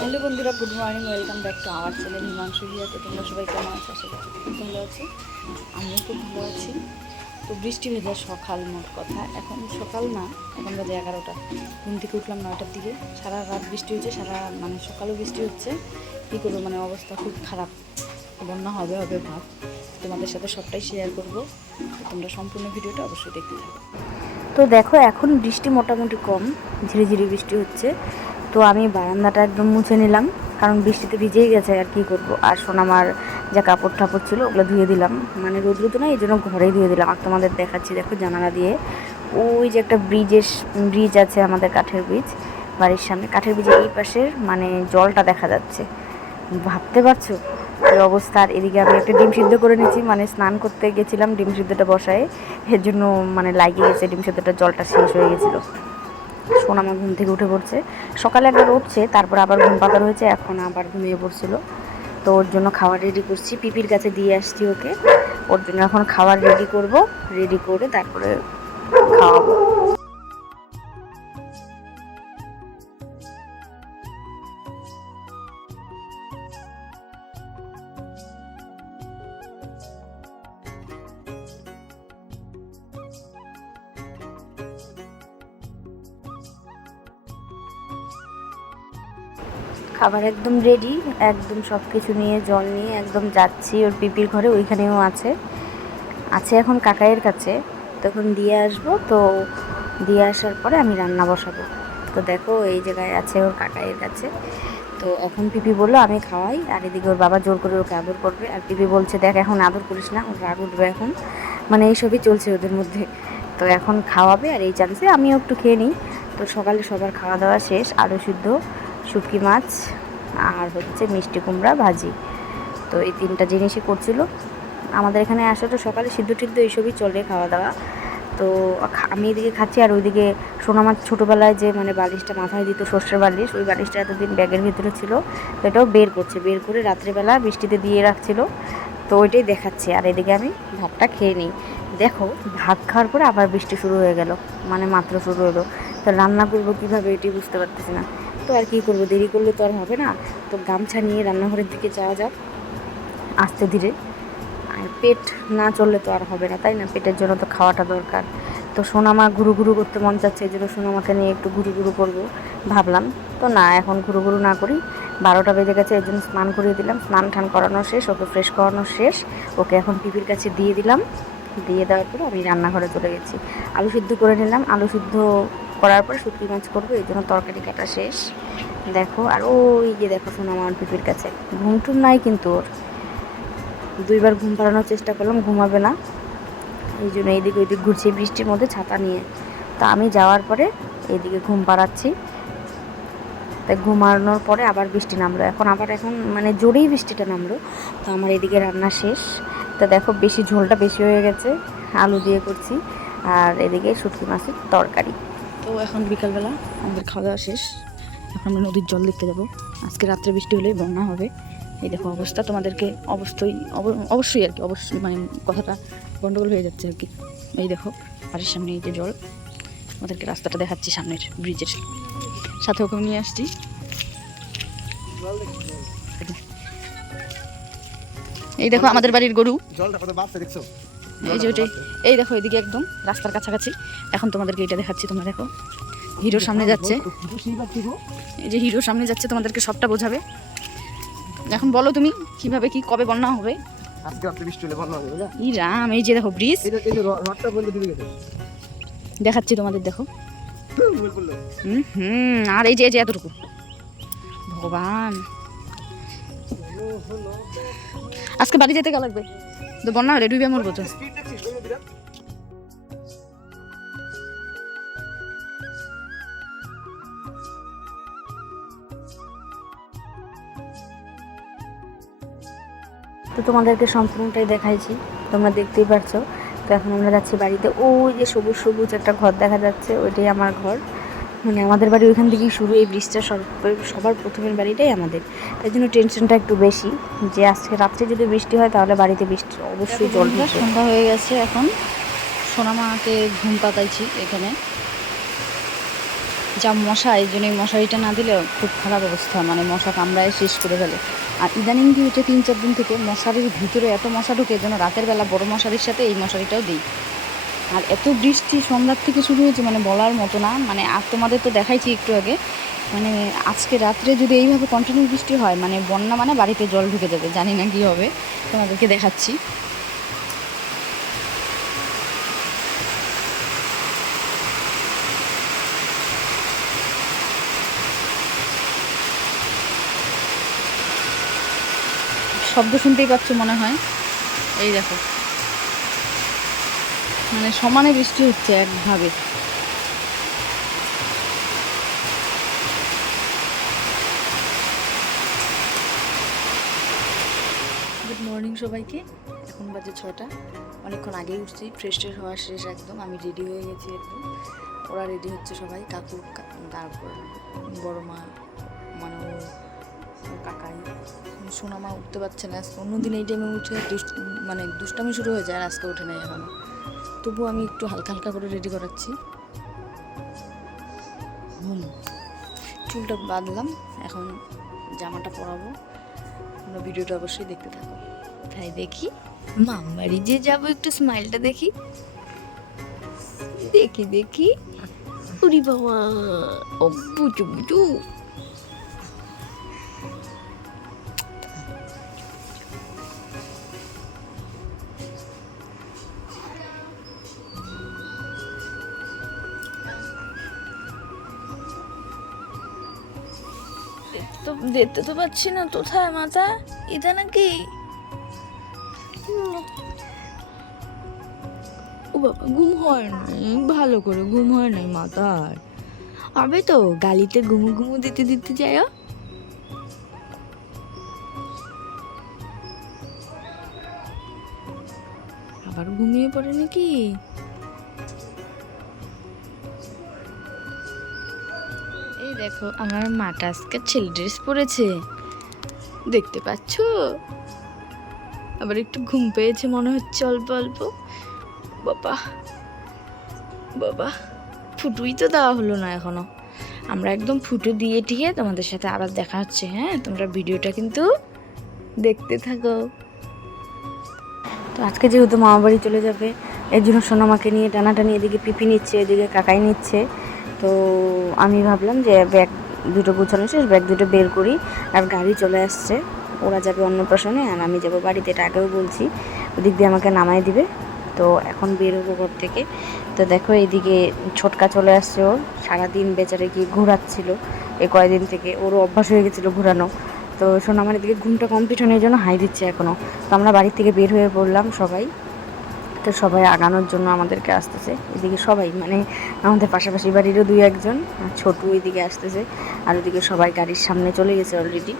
Hello বন্ধুরা, good morning, welcome back to our channel Himanshu here তো তোমরা সবাই কেমন আছো? আশা খুব ভালো আছো। আমিও খুব ভালো আছি। তো বৃষ্টি ভেজা সকাল মোট কথা। এখন সকাল না, এখন বাজে এগারোটা। ঘুম থেকে উঠলাম নয়টার দিকে। সারা রাত বৃষ্টি হচ্ছে সারা মানে সকালেও বৃষ্টি হচ্ছে। কী করব মানে অবস্থা খুব খারাপ। বন্যা হবে হবে ভাব। তোমাদের সাথে সবটাই শেয়ার করব। তোমরা সম্পূর্ণ ভিডিওটা অবশ্যই দেখতে থাকো। তো দেখো, এখন বৃষ্টি মোটামুটি কম। ঝিরিঝিরি বৃষ্টি হচ্ছে। তো আমি বারান্দাটা একদম মুছে নিলাম, কারণ বৃষ্টিতে ভিজেই গেছে, আর কি করব? আর শোন, আমার যা কাপড় টাপড় ছিল, ওগুলো ধুয়ে দিলাম। মানে রোদ রোদ না এই জন্য ঘরেই ধুয়ে দিলাম। আর তোমাদের দেখাচ্ছি, দেখো জানালা দিয়ে। ওই যে একটা ব্রিজের ব্রিজ আছে আমাদের কাঠের ব্রিজ বাড়ির সামনে। কাঠের ব্রিজের এই পাশের মানে জলটা দেখা যাচ্ছে। ভাবতে পারছ? এই অবস্থা। আর এদিকে আমি একটা ডিম সিদ্ধ করে নিয়েছি মানে স্নান করতে গেছিলাম ডিম সিদ্ধটা বসায়। এর জন্য মানে লাগিয়ে গেছে, ডিম সিদ্ধটা, জলটা শেষ হয়ে গেছিল। সোনামা ঘুম থেকে উঠে পড়ছে। সকালে একবার উঠছে, তারপর আবার ঘুম পাতা রয়েছে, এখন আবার ঘুমিয়ে পড়ছিল। তো ওর জন্য খাওয়ার রেডি করছি, পিপির কাছে দিয়ে আসছি ওকে। ওর জন্য এখন খাওয়ার রেডি করব রেডি করে তারপরে খাওয়াবো। খাবার একদম রেডি একদম সব কিছু নিয়ে, জল নিয়ে একদম যাচ্ছি ওর পিপির ঘরে, ওইখানেও আছে। আছে এখন কাকাইয়ের কাছে। তখন দিয়ে আসব, তো দিয়ে আসার পরে আমি রান্না বসাবো। তো দেখো, এই জায়গায় আছে ওর কাকাইয়ের কাছে। তো এখন পিপি বলল, আমি খাওয়াই। আর এদিকে ওর বাবা জোর করে ওকে আদর করবে। আর পিপি বলছে, দেখ, এখন আদর করিস না, ওর রাগ উঠবে এখন। মানে এইসবই চলছে ওদের মধ্যে। তো এখন খাওয়াবে, আর এই চান্সে আমিও একটু খেয়ে নিই। তো সকালে সবার খাওয়া দাওয়া শেষ, আলু সিদ্ধ। শুটকি মাছ আর হচ্ছে মিষ্টি কুমড়া ভাজি। তো এই তিনটা জিনিসই করছিল। আমাদের এখানে আসলে তো সকালে সিদ্ধ টিদ্ধ এইসবই চলে খাওয়া দাওয়া তো আমি এদিকে খাচ্ছি আর ওইদিকে সোনামার ছোটোবেলায় যে মানে বালিশটা মাথায় দিত সর্ষের বালিশ, ওই বালিশটা এতদিন ব্যাগের ভিতরে ছিল তো এটাও বের করছে। বের করে রাত্রেবেলা বৃষ্টিতে দিয়ে রাখছিল। তো ওইটাই দেখাচ্ছে আর এদিকে আমি ভাতটা খেয়ে নিই। দেখো, ভাত খাওয়ার পরে আবার বৃষ্টি শুরু হয়ে গেল মানে মাত্র শুরু হলো। তো রান্না করব কীভাবে এটি বুঝতে পারতেছি না। তো আর কী করব? দেরি করলে তো আর হবে না। তো গামছা নিয়ে রান্নাঘরের দিকে যাওয়া যাক। আস্তে ধীরে। আর পেট না চললে তো আর হবে না, তাই না? পেটের জন্য তো খাওয়াটা দরকার। তো সোনামা ঘুরু ঘুরু করতে মন চাচ্ছে, এই জন্য সোনামাকে নিয়ে একটু ঘুরু ঘুরু করব। ভাবলাম, তো না, এখন ঘুরু ঘুরু না করি। বারোটা বেজে গেছে, এর জন্য স্নান করিয়ে দিলাম। স্নান টান করানো শেষ, ওকে ফ্রেশ করানো শেষ। ওকে এখন পিপির কাছে দিয়ে দিলাম। দিয়ে দেওয়ার পরে আমি রান্নাঘরে চলে গেছি। আলু সিদ্ধ করে নিলাম। আলু সিদ্ধ করার পরে শুটকি মাছ করব, এই জন্য তরকারি কাটা শেষ। দেখো, আর ওই যে দেখো শোনো আমার পিপির কাছে। ঘুম টুম নাই কিন্তু ওর। দুইবার ঘুম পাড়ানোর চেষ্টা করলাম, ঘুমাবে না। এই জন্য এইদিকে ওইদিকে ঘুরছি বৃষ্টির মধ্যে ছাতা নিয়ে। তা আমি যাওয়ার পরে এইদিকে ঘুম পাড়াচ্ছি। তাই ঘুমানোর পরে আবার বৃষ্টি নামলো। এখন আবার এখন মানে জোরেই বৃষ্টিটা নামলো। তো আমার এদিকে রান্না শেষ। তা দেখো, বেশি ঝোলটা বেশি হয়ে গেছে। আলু দিয়ে করছি। আর এদিকে শুটকি মাছের তরকারি। তো এখন বিকালবেলা আমাদের খাওয়া দাওয়া শেষ। এখন আমরা নদীর জল দেখতে যাব। আজকে রাত্রে বৃষ্টি হলেই বন্যা হবে। এই দেখো অবস্থা, তোমাদেরকে অবশ্যই, অব- অবশ্যই আর কি, অবশ্যই মানে কথাটা গন্ডগোল হয়ে যাচ্ছে আর কি। এই দেখো, বাড়ির সামনে এই যে জল আমাদেরকে রাস্তাটা দেখাচ্ছি সামনের ব্রিজের সাথে ওকে নিয়ে আসছি। এই দেখো আমাদের বাড়ির গরু। জলটা দেখছ? এই যে ওইটাই। এই দেখো এদিকে একদম রাস্তার কাছাকাছি। এখন তোমাদেরকে এটা দেখাচ্ছি তোমরা দেখো। হিরোর সামনে যাচ্ছে। এই যে হিরোর সামনে যাচ্ছে তোমাদেরকে সবটা বোঝাবে। এখন বলো তুমি কীভাবে কি কবে বন্যা হবে? আজকে রাত্রে বৃষ্টি হলে ভালো হবে ই রাম এই যে দেখো ব্রিজ। রডটা দিবি দেখাচ্ছি তোমাদের দেখো। হুম আর এই যে এই যে এতটুকু। ভগবান। আজকে বাড়ি যেতে গেল লাগবে? তো বন্যা হলে ডুবে মরবো তো। তো তোমাদেরকে সম্পূর্ণটাই দেখাইছি, তোমরা দেখতেই পারছ। তো এখন আমরা যাচ্ছি বাড়িতে। ওই যে সবুজ সবুজ একটা ঘর দেখা যাচ্ছে, ওইটাই আমার ঘর। মানে আমাদের বাড়ি ওইখান থেকেই শুরু এই ব্রিজটা সবার প্রথমের বাড়িটাই আমাদের। তাই জন্য টেনশনটা একটু বেশি যে আজকে রাত্রে যদি বৃষ্টি হয় তাহলে বাড়িতে বৃষ্টি অবশ্যই জল সন্ধ্যা হয়ে গেছে এখন। সোনামাকে ঘুম পাতাইছি এখানে। যা মশা এই জন্য এই মশারিটা না দিলে খুব খারাপ অবস্থা মানে মশা কামড়ায় শেষ করে ফেলে। আর ইদানিং কি হচ্ছে তিন চার দিন থেকে মশারির ভিতরে এত মশা ঢুকে যেন রাতের বেলা বড় মশারির সাথে এই মশারিটাও দিই। আর এত বৃষ্টি সন্ধ্যার থেকে শুরু হয়েছে মানে বলার মতো না। মানে আর তোমাদের তো দেখাইছি একটু আগে। মানে আজকে রাত্রে যদি এইভাবে কন্টিনিউ বৃষ্টি হয় মানে বন্যা মানে বাড়িতে জল ঢুকে যাবে, জানি না কী হবে। তোমাদেরকে দেখাচ্ছি। শব্দ শুনতেই পাচ্ছ মনে হয়? এই দেখো। মানে সমানে বৃষ্টি হচ্ছে একভাবে। গুড মর্নিং সবাইকে। এখন বাজে ছটা। অনেকক্ষণ আগেই উঠছি ফ্রেশ ট্রেশ হওয়া শেষ একদম। আমি রেডি হয়ে গেছি একদম। ওরা রেডি হচ্ছে সবাই, কাকু তারপর বড় মা মানে কাকাই। সোনামা উঠতে পারছে না। অন্যদিন এই টাইমে উঠে মানে দুষ্টামি শুরু হয়ে যায় আর আজকে ওঠে নাই এখনও। তবু আমি একটু হালকা হালকা করে রেডি করাচ্ছি। হুম, চুলটা বাঁধলাম, এখন জামাটা পরাবো। আমরা ভিডিওটা অবশ্যই দেখতে থাকো। তাই দেখি। মামবাড়ি যে যাব একটু স্মাইলটা দেখি। দেখি দেখি। বাবা। ও বুচু বুচু দেখতে তো পাচ্ছি না, কোথায় মাথা এটা নাকি ও বাবা, ঘুম হয় নাই, ভালো করে ঘুম হয় নাই মাথার। হবে তো, গালিতে ঘুমু ঘুমু দিতে দিতে যায় আবার ঘুমিয়ে পড়ে নাকি? দেখো, আমার মাটা আজকে ছেলে ড্রেস পরেছে। দেখতে পাচ্ছ? আবার একটু ঘুম পেয়েছে মনে হচ্ছে অল্প অল্প। বাবা বাবা, ফুটুই তো দেওয়া হলো না এখনও। আমরা একদম ফুটু দিয়ে টিয়ে তোমাদের সাথে আবার দেখা হচ্ছে হ্যাঁ? তোমরা ভিডিওটা কিন্তু দেখতে থাকো। তো আজকে যেহেতু মামা বাড়ি চলে যাবে, এর জন্য সোনামাকে নিয়ে টানাটানি এদিকে পিপি নিচ্ছে, এদিকে কাকাই নিচ্ছে। তো আমি ভাবলাম যে ব্যাগ দুটো গুছানো শেষ, ব্যাগ দুটো বের করি আর গাড়ি চলে আসছে। ওরা যাবে অন্নপ্রাশনে আর আমি যাব বাড়িতে, এটা আগেও বলছি। ওদিক দিয়ে আমাকে নামাই দিবে। তো এখন বের হব ঘর থেকে। তো দেখো এইদিকে ছোটকা চলে আসছে ওর। সারাদিন বেচারে গিয়ে ঘোরাচ্ছিল। এই কয়দিন থেকে ওরও অভ্যাস হয়ে গেছিল ঘোরানো। তো শোনো আমার এদিকে ঘুমটা কমপ্লিট হওয়ার জন্য হাই দিচ্ছে এখনও তো আমরা বাড়ি থেকে বের হয়ে পড়লাম সবাই। তো সবাই আগানোর জন্য আমাদেরকে আসতেছে। এদিকে সবাই মানে আমাদের পাশাপাশি বাড়িরও দুই একজন, আর ছোটু এদিকে আসতেছে, আর ওদিকে সবাই গাড়ির সামনে চলে গেছে অলরেডি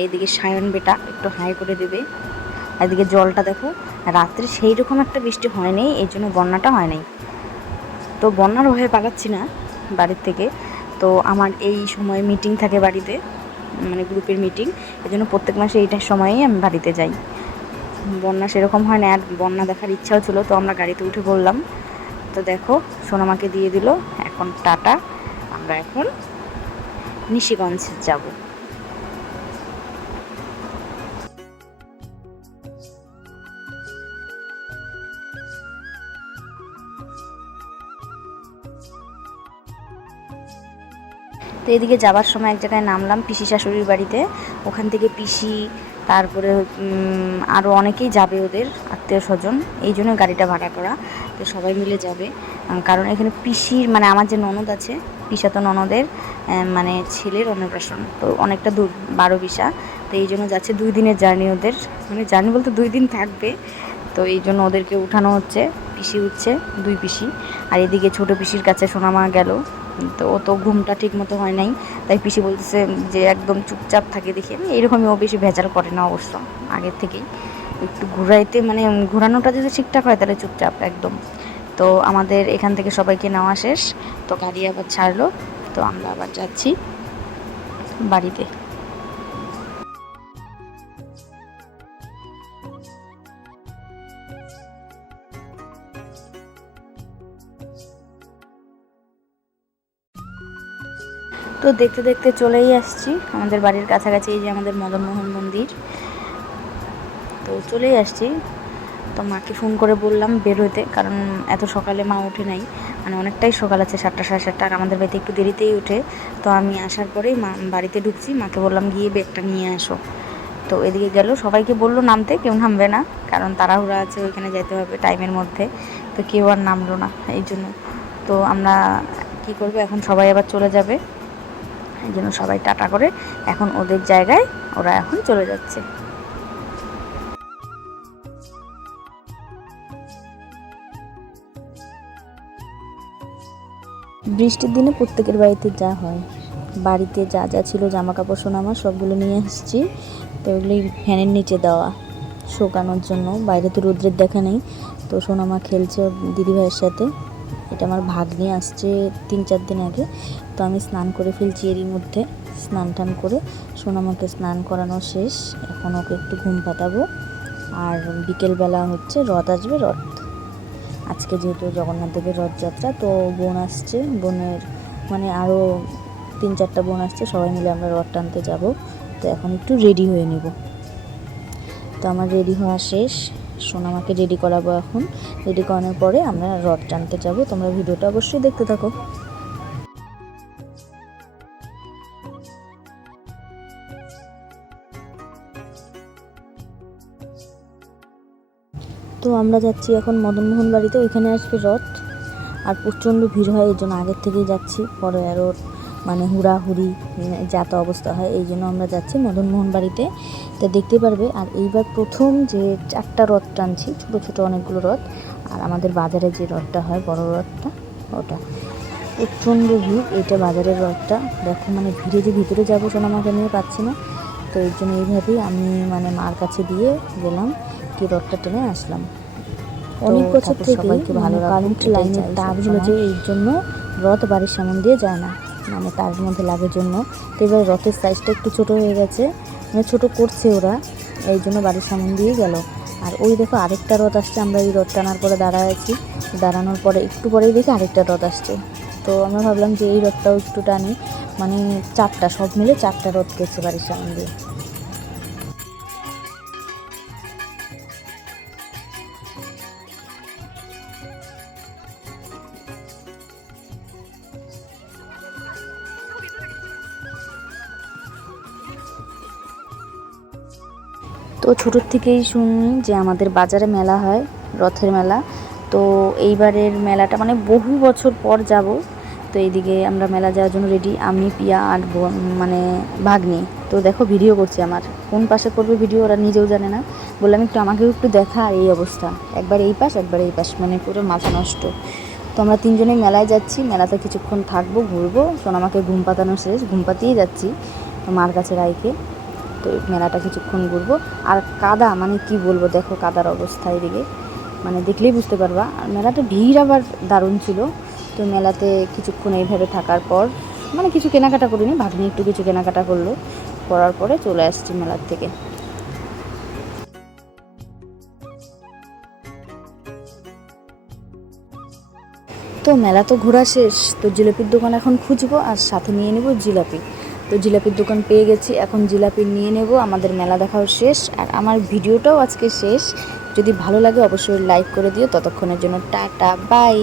এইদিকে সায়ন বেটা একটু হাই করে দেবে। এদিকে জলটা দেখো, রাত্রে সেই রকম একটা বৃষ্টি হয়নি এই জন্য বন্যাটা হয় নাই। তো বন্যার ভয়ে পালাচ্ছি না বাড়ির থেকে। তো আমার এই সময় মিটিং থাকে বাড়িতে মানে গ্রুপের মিটিং এই জন্য প্রত্যেক মাসে এইটার সময়েই আমি বাড়িতে যাই। বন্যা সেরকম হয় না, আর বন্যা দেখার ইচ্ছাও ছিল, তো আমরা গাড়িতে উঠে পড়লাম। তো দেখো, সোনামাকে দিয়ে দিল, এখন টাটা, আমরা এখন নিশিগঞ্জ যাব। তো এদিকে যাবার সময় এক জায়গায় নামলাম, পিসি শাশুড়ির বাড়িতে। ওখান থেকে পিসি তারপরে আরও অনেকেই যাবে ওদের আত্মীয় স্বজন। এই জন্য গাড়িটা ভাড়া করা। তো সবাই মিলে যাবে। কারণ এখানে পিসির মানে আমার যে ননদ আছে, পিসা তো ননদের মানে ছেলের অন্নপ্রাশন। তো অনেকটা দূর, বারো বিশা। তো এই জন্য যাচ্ছে দুই দিনের জার্নি ওদের। মানে জার্নি বলতে দুই দিন থাকবে। তো এই জন্য ওদেরকে উঠানো হচ্ছে। পিসি উঠছে, দুই পিসি। আর এদিকে ছোট পিসির কাছে সোনামা গেল। তো ও তো ঘুমটা ঠিক মতো হয় নাই। তাই পিসি বলতেছে যে একদম চুপচাপ থাকে দেখি। এরকমই ও বেশি ভেজাল করে না অবশ্য, আগের থেকেই। একটু ঘুরাইতে মানে ঘোরানোটা যদি ঠিকঠাক হয় তাহলে চুপচাপ একদম। তো আমাদের এখান থেকে সবাইকে নেওয়া শেষ। তো গাড়ি আবার ছাড়লো, তো আমরা আবার যাচ্ছি বাড়িতে। তো দেখতে দেখতে চলেই আসছি। আমাদের বাড়ির কাছাকাছি এই যে আমাদের মদনমোহন মন্দির। তো চলেই আসছি। তো মাকে ফোন করে বললাম বেরোতে, কারণ এত সকালে মা উঠে নাই। মানে অনেকটাই সকাল আছে, সাতটা, সাড়ে সাতটা। আর আমাদের বাড়িতে একটু দেরিতেই উঠে তো আমি আসার পরেই মা, বাড়িতে ঢুকছি। মাকে বললাম, গিয়ে ব্যাগটা নিয়ে আসো। তো এদিকে গেল। সবাইকে বলল নামতে, কেউ নামবে না, কারণ তাড়াহুড়া আছে, ওইখানে যেতে হবে টাইমের মধ্যে। তো কেউ আর নামলো না, এই জন্য। তো আমরা কি করব, এখন সবাই আবার চলে যাবে। এই জন্য সবাই টাটা করে এখন ওদের জায়গায় ওরা এখন চলে যাচ্ছে। বৃষ্টির দিনে প্রত্যেকের বাড়িতে যা হয়, বাড়িতে যা যা ছিল জামা কাপড় সোনা আমার সবগুলো নিয়ে এসেছি তো ওগুলি ফ্যানের নিচে দেওয়া, শুকানোর জন্য। বাইরে তো রোদ্রের দেখা নেই। তো সোনামা খেলছে দিদিভাইয়ের সাথে। এটা আমার ভাগ্নি আসছে তিন চার দিন আগে। তো আমি স্নান করে ফেলছি এরই মধ্যে। স্নান টান করে সোনামাকে স্নান করানো শেষ। এখন ওকে একটু ঘুম পাতাবো। আর বিকেলবেলা হচ্ছে রথ আসবে, রথ। আজকে যেহেতু জগন্নাথ দেবের রথযাত্রা, তো বোন আসছে। বোনের মানে আরও তিন চারটা বোন আসছে, সবাই মিলে আমরা রথ টানতে যাব। তো এখন একটু রেডি হয়ে নেব। তো আমার রেডি হওয়া শেষ। সোনামাকে রেডি করাবো এখন। রেডি করানোর পরে আমরা রথ টানতে যাব। তোমরা ভিডিওটা অবশ্যই দেখতে থাকো। তো আমরা যাচ্ছি এখন মদনমোহন বাড়িতে, ওইখানে আসবে রথ। আর প্রচণ্ড ভিড় হয় এই জন্য আগের থেকেই যাচ্ছি। পরে আরও মানে হুড়াহুড়ি যাতা অবস্থা হয় এই জন্য আমরা যাচ্ছি মদনমোহন বাড়িতে তো দেখতে পারবে আর এইবার প্রথম যে চারটা রথ টানছি ছোটো ছোটো অনেকগুলো রথ আর আমাদের বাজারে যে রথটা হয় বড় রথটা ওটা। প্রচণ্ড ভিড় এটা বাজারের রথটা। দেখো মানে ভিড়ে যে ভিতরে যাব সোনামাকে নিয়ে পাচ্ছি না। তো এই জন্য এইভাবেই আমি মানে মার কাছে দিয়ে গেলাম কি রথটা টেনে আসলাম। অনেক বছর থেকে সবাইকে ভালো কারেন্ট লাইনের তারগুলো যে এই জন্য রথ বাড়ির সামনে দিয়ে যায় না। মানে তার মধ্যে লাভের জন্য। তো এবার রথের সাইজটা একটু ছোটো হয়ে গেছে। মানে ছোটো করছে ওরা। এই জন্য বাড়ির সামনে দিয়ে গেল। আর ওই দেখো আরেকটা রথ আসছে, আমরা এই রথ টানার পরে দাঁড়ায় আছি। দাঁড়ানোর পরে একটু পরেই দেখি আরেকটা রথ আসছে। তো আমরা ভাবলাম যে এই রথটাও একটু টানি। মানে চারটা, সব মিলে চারটা রথ গেছে বাড়ির সামনে দিয়ে। তো ছোটোর থেকেই শুনি যে আমাদের বাজারে মেলা হয়, রথের মেলা। তো এইবারের মেলাটা মানে বহু বছর পর যাব। তো এইদিকে আমরা মেলা যাওয়ার জন্য রেডি আমি, পিয়া আর মানে ভাগ্নি। তো দেখো ভিডিও করছি আমার। কোন পাশে করবে ভিডিও ওরা নিজেও জানে না। বললাম, একটু আমাকেও একটু দেখা আর এই অবস্থা। একবার এই পাশ, একবার এই পাশ মানে পুরো মাথা নষ্ট। তো আমরা তিনজনেই মেলায় যাচ্ছি, মেলাতে কিছুক্ষণ থাকব, ঘুরবো। সোনামাকে ঘুম পাতানো শেষ। ঘুম পাতিয়েই যাচ্ছি মার কাছে রাইকে তো মেলাটা কিছুক্ষণ ঘুরবো। আর কাদা মানে কি বলব, দেখো কাদার অবস্থা এদিকে। মানে দেখলেই বুঝতে পারবা। আর মেলাটা ভিড় আবার দারুণ ছিল। তো মেলাতে কিছুক্ষণ এইভাবে থাকার পর মানে কিছু কেনাকাটা করিনি, ভাগ্নি একটু কিছু কেনাকাটা করল। করার পরে চলে আসছি মেলার থেকে। তো মেলা তো ঘোরা শেষ। তো জিলাপির দোকান এখন খুঁজবো আর সাথে নিয়ে নেব জিলাপি। তো জিলাপির দোকান পেয়ে গেছি, এখন জিলাপি নিয়ে নেব, আমাদের মেলা দেখাও শেষ, আর আমার ভিডিওটাও আজকে শেষ। যদি ভালো লাগে অবশ্যই লাইক করে দিও, ততক্ষণের জন্য টাটা, বাই।